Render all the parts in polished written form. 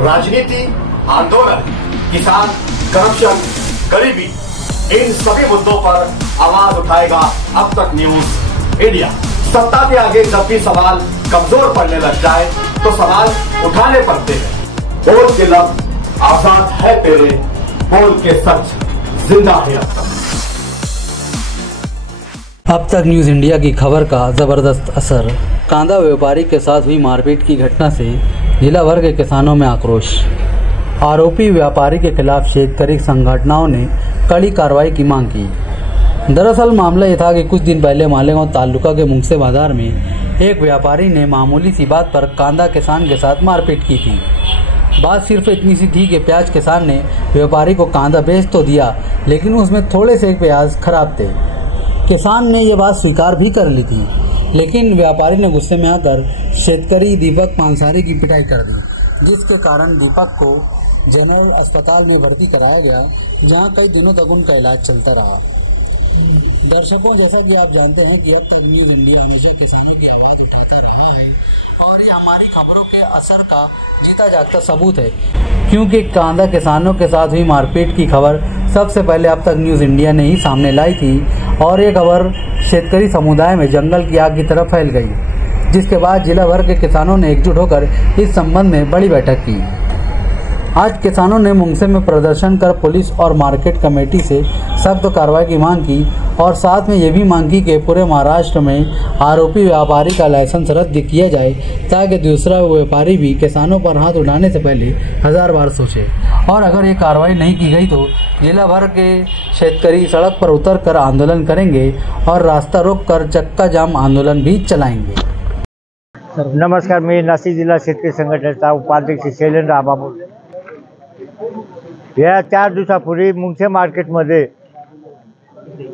राजनीति, आंदोलन, किसान, करप्शन, गरीबी, इन सभी मुद्दों पर आवाज उठाएगा अब तक न्यूज इंडिया। सत्ता के आगे जब भी सवाल कमजोर पड़ने लग जाए तो सवाल उठाने पड़ते हैं। बोल के लफ्ज आजाद है तेरे, बोल के सच जिंदा है अब तक। अब तक न्यूज़ इंडिया की खबर का ज़बरदस्त असर। कांदा व्यापारी के साथ हुई मारपीट की घटना से जिला भर के किसानों में आक्रोश। आरोपी व्यापारी के खिलाफ शेतकरी संगठनों ने कड़ी कार्रवाई की मांग की। दरअसल मामला ये था कि कुछ दिन पहले मालेगांव तालुका के मुंगसे बाजार में एक व्यापारी ने मामूली सी बात पर कांदा किसान के साथ मारपीट की थी। बात सिर्फ इतनी सी थी कि प्याज किसान ने व्यापारी को कांदा बेच तो दिया, लेकिन उसमें थोड़े से प्याज खराब थे। किसान ने ये बात स्वीकार भी कर ली थी, लेकिन व्यापारी ने गुस्से में आकर शेतकरी दीपक पानसारी की पिटाई कर दी, जिसके कारण दीपक को जनरल अस्पताल में भर्ती कराया गया, जहां कई दिनों तक उनका इलाज चलता रहा। दर्शकों, जैसा कि आप जानते हैं कि अब तक न्यूज़ इंडिया हमेशा किसानों की आवाज़ उठाता रहा है और ये हमारी खबरों के असर का जीता जागता सबूत है, क्योंकि कांदा किसानों के साथ हुई मारपीट की खबर सबसे पहले अब तक न्यूज़ इंडिया ने ही सामने लाई थी और ये खबर शेतकरी समुदाय में जंगल की आग की तरफ फैल गई, जिसके बाद जिला भर के किसानों ने एकजुट होकर इस संबंध में बड़ी बैठक की। आज किसानों ने मुंगसे में प्रदर्शन कर पुलिस और मार्केट कमेटी से सख्त कार्रवाई की मांग की और साथ में ये भी मांग की कि पूरे महाराष्ट्र में आरोपी व्यापारी का लाइसेंस रद्द किया जाए, ताकि दूसरा व्यापारी भी किसानों पर हाथ उठाने से पहले 1000 बार सोचे। और अगर ये कार्रवाई नहीं की गई तो जिला भर के शेतकरी सड़क पर उतर कर आंदोलन करेंगे और रास्ता रोक कर चक्का जाम आंदोलन भी चलाएंगे। नमस्कार, मी नाशिक जिल्हा शेतकरी संघटनेचा उपाध्यक्ष शैलेंद्र आबाबू। या 4 दिवसापूर्वी मुंगसे मार्केटमध्ये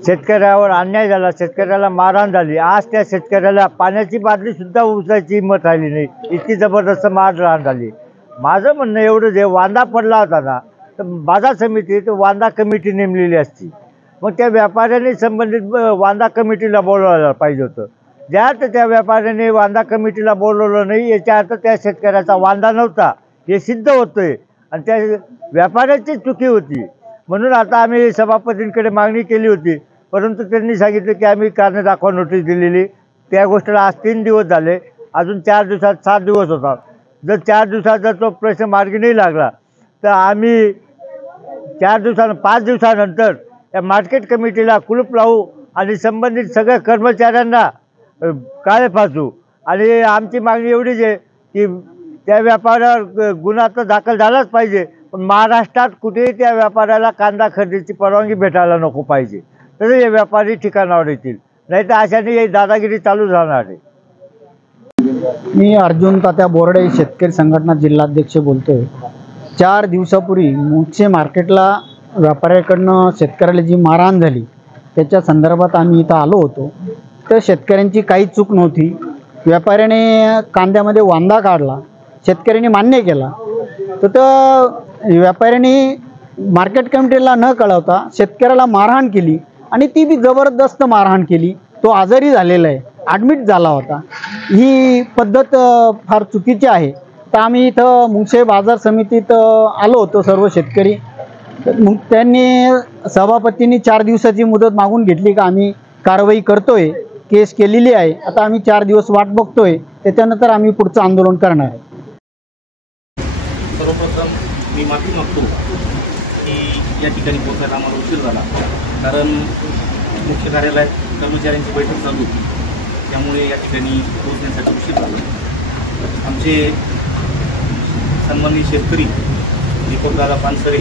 शेतकऱ्यावर अन्याय झाला, शेतकऱ्याला मारहाण झाली। आज त्या शेतकऱ्याला पाण्याची बाटली सुद्धा उचलायची हिंमत राहिली नाही, इतकी जबरदस्त मारहाण झाली। माझं म्हणणं एवढं, जे वांदा पडला होता ना, तर बाजार समिती तर वांदा कमिटी नेमलेली असती, मग त्या व्यापाऱ्याने संबंधित वांदा कमिटीला बोलवायला पाहिजे होतं। ज्या त्या व्यापाऱ्याने वांदा कमिटीला बोलवलं नाही, याच्या अर्थ त्या शेतकऱ्याचा वांदा नव्हता हे सिद्ध होतंय आणि त्या व्यापाऱ्याची चुकी होती। म्हणून आता आम्ही सभापतींकडे मागणी केली होती, परंतु त्यांनी सांगितलं की आम्ही कारणे दाखवा नोटीस दिलेली। त्या गोष्टीला आज 3 दिवस झाले, अजून 4 दिवसात 7 दिवस होतात। जर 4 दिवसात जर तो प्रश्न मार्गी नाही लागला तर आम्ही 5 दिवसानंतर त्या मार्केट कमिटीला कुलूप लावू आणि संबंधित सगळ्या कर्मचाऱ्यांना काळे फासू। आणि आमची मागणी एवढीच आहे की त्या व्यापाऱ्यावर गुन्हा तर दाखल झालाच पाहिजे, पण महाराष्ट्रात कुठेही त्या व्यापाऱ्याला कांदा खरेदीची परवानगी भेटायला नको पाहिजे, तर हे व्यापारी ठिकाणावर येतील, नाही तर अशाने ही दादागिरी चालू राहणार आहे। मी अर्जुन तात्या बोर्डे, शेतकरी संघटना जिल्हाध्यक्ष बोलतोय। 4 दिवसापूर्वी मुंगसे मार्केटला व्यापाऱ्याकडनं शेतकऱ्याला जी मारहाण झाली त्याच्या संदर्भात आम्ही इथं आलो होतो। तर शेतकऱ्यांची काही चूक नव्हती, व्यापाऱ्याने कांद्यामध्ये वांदा काढला, शेतकऱ्यांनी मान्य केला, तर व्यापाऱ्यांनी मार्केट कमिटीला न कळवता शेतकऱ्याला मारहाण केली आणि ती बी जबरदस्त मारहाण केली। तो आजारी झालेला आहे, ॲडमिट झाला होता। ही पद्धत फार चुकीची आहे। तर आम्ही इथं मुंगसे बाजार समितीत आलो होतो सर्व शेतकरी। मग त्यांनी सभापतींनी 4 दिवसाची मुदत मागून घेतली का आम्ही कारवाई करतोय, केस केलेली आहे। आता आम्ही 4 दिवस वाट बघतोय, त्याच्यानंतर आम्ही पुढचं आंदोलन करणार आहे। सर्वप्रथम मी माफी मागतो की या ठिकाणी पोहोचायला आम्हाला उशीर झाला, कारण मुख्य कार्यालयात कर्मचाऱ्यांची बैठक चालू होती, त्यामुळे या ठिकाणी पोहोचण्यासाठी उशीर झाला। आमचे सन्माननीय शेतकरी दीपकदादा पानसरे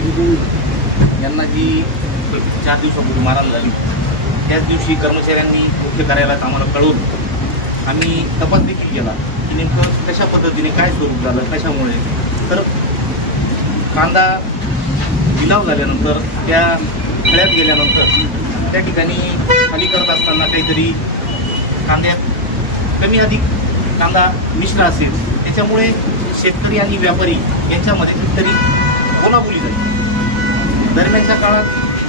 यांना जी 4 दिवसापूर्वी मारहाण झाली, त्याच दिवशी कर्मचाऱ्यांनी मुख्य कार्यालयात आम्हाला कळवलं। आम्ही तपास देखील केला की नेमकं कशा पद्धतीने काय स्वरूप झालं, कशामुळे। तर कांदा लिलाव झाल्यानंतर त्या खळ्यात गेल्यानंतर त्या ठिकाणी खाली करत असताना काहीतरी कांद्यात कमी अधिक कांदा मिश्र असेल, त्याच्यामुळे शेतकरी आणि व्यापारी यांच्यामध्ये कुठेतरी बोलाबोली झाली। दरम्यानच्या काळात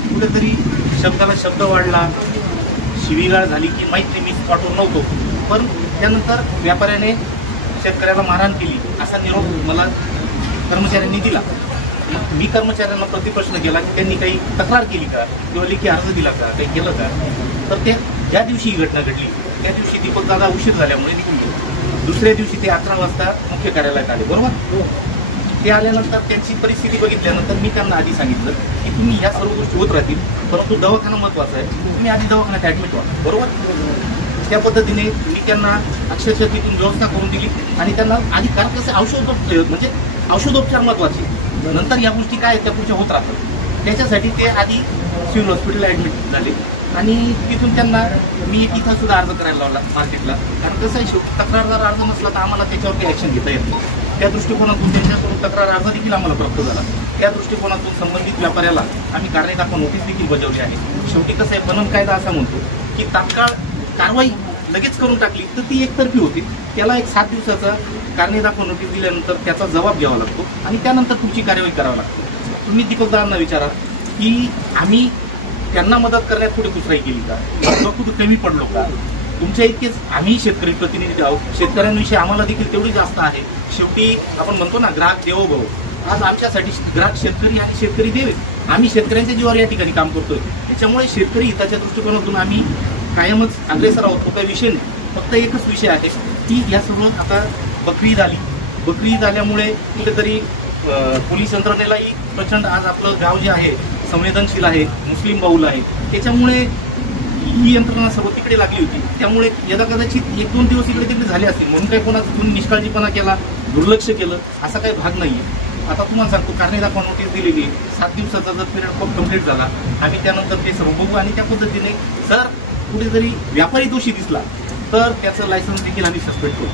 कुठेतरी शब्दाला शब्द वाढला, शिवीगाळ झाली की माहीत नाही, मी स्पॉटवर नव्हतो, पण त्यानंतर व्यापाऱ्याने शेतकऱ्याला मारहाण केली असा निरोप मला कर्मचाऱ्यांनी दिला. मी कर्मचाऱ्यांना प्रतिप्रश्न केला की त्यांनी काही तक्रार केली का किंवा लेखी अर्ज दिला का, काही केलं का. तर त्या ज्या दिवशी ही घटना घडली त्या दिवशी दीपक दादा उशीर झाल्यामुळे निघून गेले. दुसऱ्या दिवशी ते 11 वाजता मुख्य कार्यालयात आले, बरोबर. ते आल्यानंतर त्यांची परिस्थिती बघितल्यानंतर मी त्यांना आधी सांगितलं की तुम्ही या सर्व गोष्टी होत राहतील, परंतु दवाखाना महत्त्वाचा आहे, तुम्ही आधी दवाखान्यात ॲडमिट व्हा, बरोबर. त्या पद्धतीने मी त्यांना अक्षरशः तिथून व्यवस्था करून दिली आणि त्यांना आधी कारण कसं औषधोपचार महत्त्वाचे, नंतर या गोष्टी काय त्या पुढच्या होत राहतात. त्याच्यासाठी ते आधी सिव्हिल हॉस्पिटलला ॲडमिट झाले आणि तिथून त्यांना मी इथं सुद्धा अर्ज करायला लावला मार्केटला. कारण कसं आहे, तक्रारदार अर्ज नसला तर आम्हाला त्याच्यावरती ॲक्शन घेता येत नाही. त्या दृष्टिकोनातून त्यांच्याकडून तक्रार अर्ज देखील आम्हाला प्राप्त झाला. त्या दृष्टिकोनातून संबंधित व्यापाऱ्याला आम्ही कारणे दाखवा नोटीस देखील बजावली आहे. शेवटी कसं आहे, पणन कायदा असा म्हणतो की तात्काळ कारवाई लगेच करून टाकली तर ती एकतर्फी होती. त्याला एक 7 दिवसाचा कारणे दाखवा नोटीस दिल्यानंतर त्याचा जबाब घ्यावा लागतो आणि त्यानंतर पुढची कार्यवाही करावी लागते. तुम्ही दीपकदारांना विचारा की आम्ही त्यांना मदत करण्यात कुठे कुचराई केली का, कुठे कमी पडलो का. तुमच्या इतकेच आम्ही शेतकरी प्रतिनिधी आहोत, शेतकऱ्यांविषयी आम्हाला देखील तेवढी जास्त आहे. शेवटी आपण म्हणतो ना, ग्राहक देवो भव. आज आमच्यासाठी ग्राहक शेतकरी आणि शेतकरी देव. आम्ही शेतकऱ्यांच्या जीवावर या ठिकाणी काम करतोय. त्याच्यामुळे शेतकरी हिताच्या दृष्टिकोनातून आम्ही कायमच अग्रेसर आहोत. तो काही विषय नाही, फक्त एकच विषय आहे की या सगळं आता बकरी ईद आली. बकरी ईद आल्यामुळे कुठेतरी पोलीस यंत्रणेलाही प्रचंड, आज आपलं गाव जे आहे संवेदनशील आहे, मुस्लिम बहुल आहे, त्याच्यामुळे ही यंत्रणा सर्व तिकडे लागली होती. त्यामुळे यदा कदाचित 1-2 दिवस इकडे तिकडे झाले असतील म्हणून काही कोणी निष्काळजीपणा केला, दुर्लक्ष केलं असा काही भाग नाही आहे. आता तुम्हाला सांगतो, कारणे दाखवा नोटीस दिलेली 7 दिवसाचा जर पिरियड खूप कंप्लीट झाला, आम्ही त्यानंतर ते सर्व बघू आणि त्या पद्धतीने जर कुठेतरी व्यापारी दोषी दिसला तर त्याचं लायसन्स देखील आम्ही सस्पेंड करू.